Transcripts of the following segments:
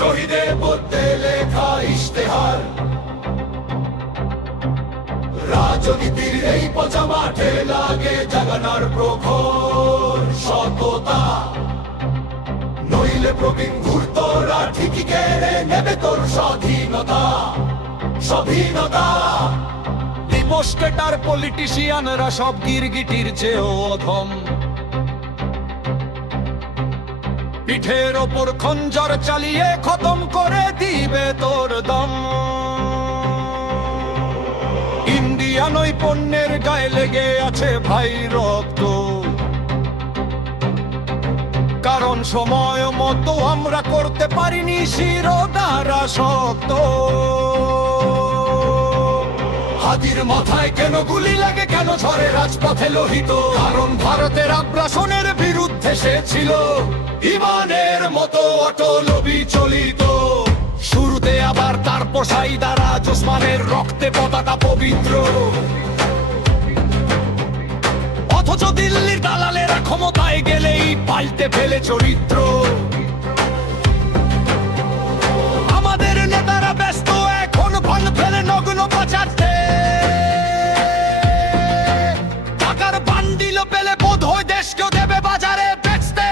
শহীদের পদ্মে লেখা ইশতেহার, রাজনীতির এই পচা মাঠে লাগে জাগানোর প্রখর সততা। নইলে প্রবীণ ঘুরতরা ঠিকই কেড়ে নেবে তোর স্বাধীনতা, স্বাধীনতা। ডিমোস্টেটার পলিটিশিয়ানরা সব গিরগিটির চেয়েও অধম, পিঠের ওপর খঞ্জর চালিয়ে খতম করে দিবে তোর দম। ইন্ডিয়ান ওই পণ্যের গায়ে লেগে আছে ভাই রক্ত, কারণ সময় মতো আমরা করতে পারিনি শিরোধারা শক্ত। হাতির মাথায় কেন গুলি লাগে, কেন ঝরে রাজপথে লোহিত? কারণ ভারতের আগ্রাসনের বিরুদ্ধে সে ছিল ইমানের মতো অটল বিচলিত। শুরুতে আবার তার পোষাই দ্বারা ওসমানের রক্তে পতাকা পবিত্র। অথচ দিল্লির দালালেরা ক্ষমতায় গেলেই পাল্টে ফেলে চরিত্র। আমাদের নেতারা ব্যস্ত এখন ভাঙ ফেলে নগ্ন বাঁচাতে, টাকার বান্ডিল পেলে বোধ হয় দেশকেও দেবে বাজারে বেচতে।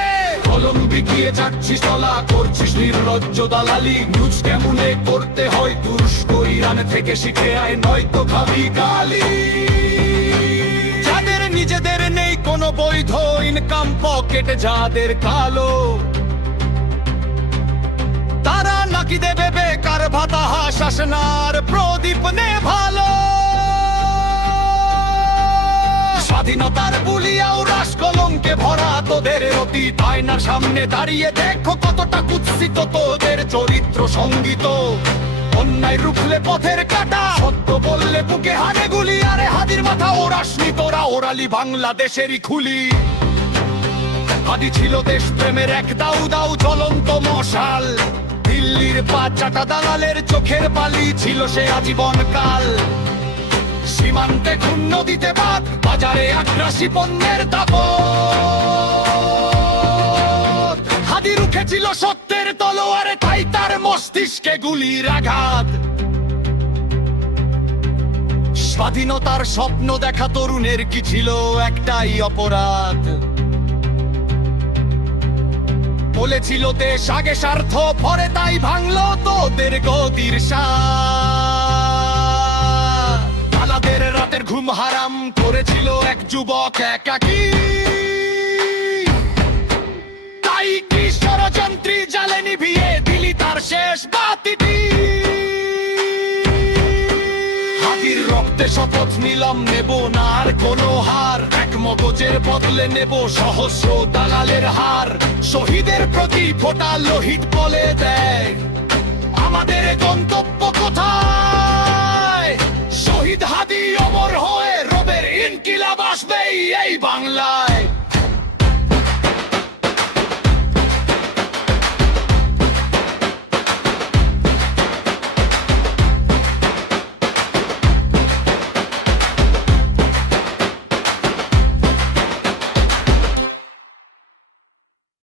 কলম বিকিয়ে চাচ্ছিস তলা, করছিস নির্লজ্জ দালালি। নিউজ কেমনে করতে হয় তুরস্ক ইরান থেকে শিখে আয়, নয়তো খাবি গালি। যাদের নিজেদের নেই কোনো বৈধ ইনকাম, পকেটে যাদের কালো, তারা নাকি দেবে বেকার ভাতা, হাসাসনার প্রদীপ নে ভালো। স্বাধীনতার বুলিয়াও রাস কলঙ্কে ভরা তোদের অতীত, আয়নার সামনে দাঁড়িয়ে দেখো কতটা কুৎসিত তোদের চরিত্র সঙ্গীত। অন্যায় রুখলে পথের কাটা, সত্য বললে বুকে হানে গুলি। আরে হাদির মাথা ওরাসনি তোরা, ওরালি বাংলাদেশেরই খুলি। হাদি ছিল দেশপ্রেমের এক দাউ দাউ জ্বলন্ত মশাল, দিল্লির পাঁচাটা দালালের চোখের বালি ছিল সে আজীবন কাল। সীমান্তে খুন নদীতে বাঁধ, বাজারে আগ্রাসী পণ্যের দাপট। হাদি রুখেছিল সত্যের তলোয়ারে, তাই তার মস্তিষ্কে গুলির আঘাত। স্বাধীনতার স্বপ্ন দেখা তরুণের কি ছিল একটাই অপরাধ, বলেছিল দেশ আগে স্বার্থ পরে, তাই ভাঙলো তোদের গদির সাথ। তালাদের রাতের ঘুম হারাম করেছিল এক যুবক একাকী, তাই কি ষড়যন্ত্রী জালে নিভিয়ে দিলি তার শেষ বাতিটি। হাতির রক্তে শপথ নিলাম, নেব না আর কোনো হার। এক মগজের বদলে নেব সহস্র দালালের হার। শহীদের প্রতি ফোঁটা লোহিত বলে দেয় আমাদের গন্তব্য কোথায়। শহীদ হাদি অমর হয়ে রবের ইনকিলাব আসবেই এই বাংলায়।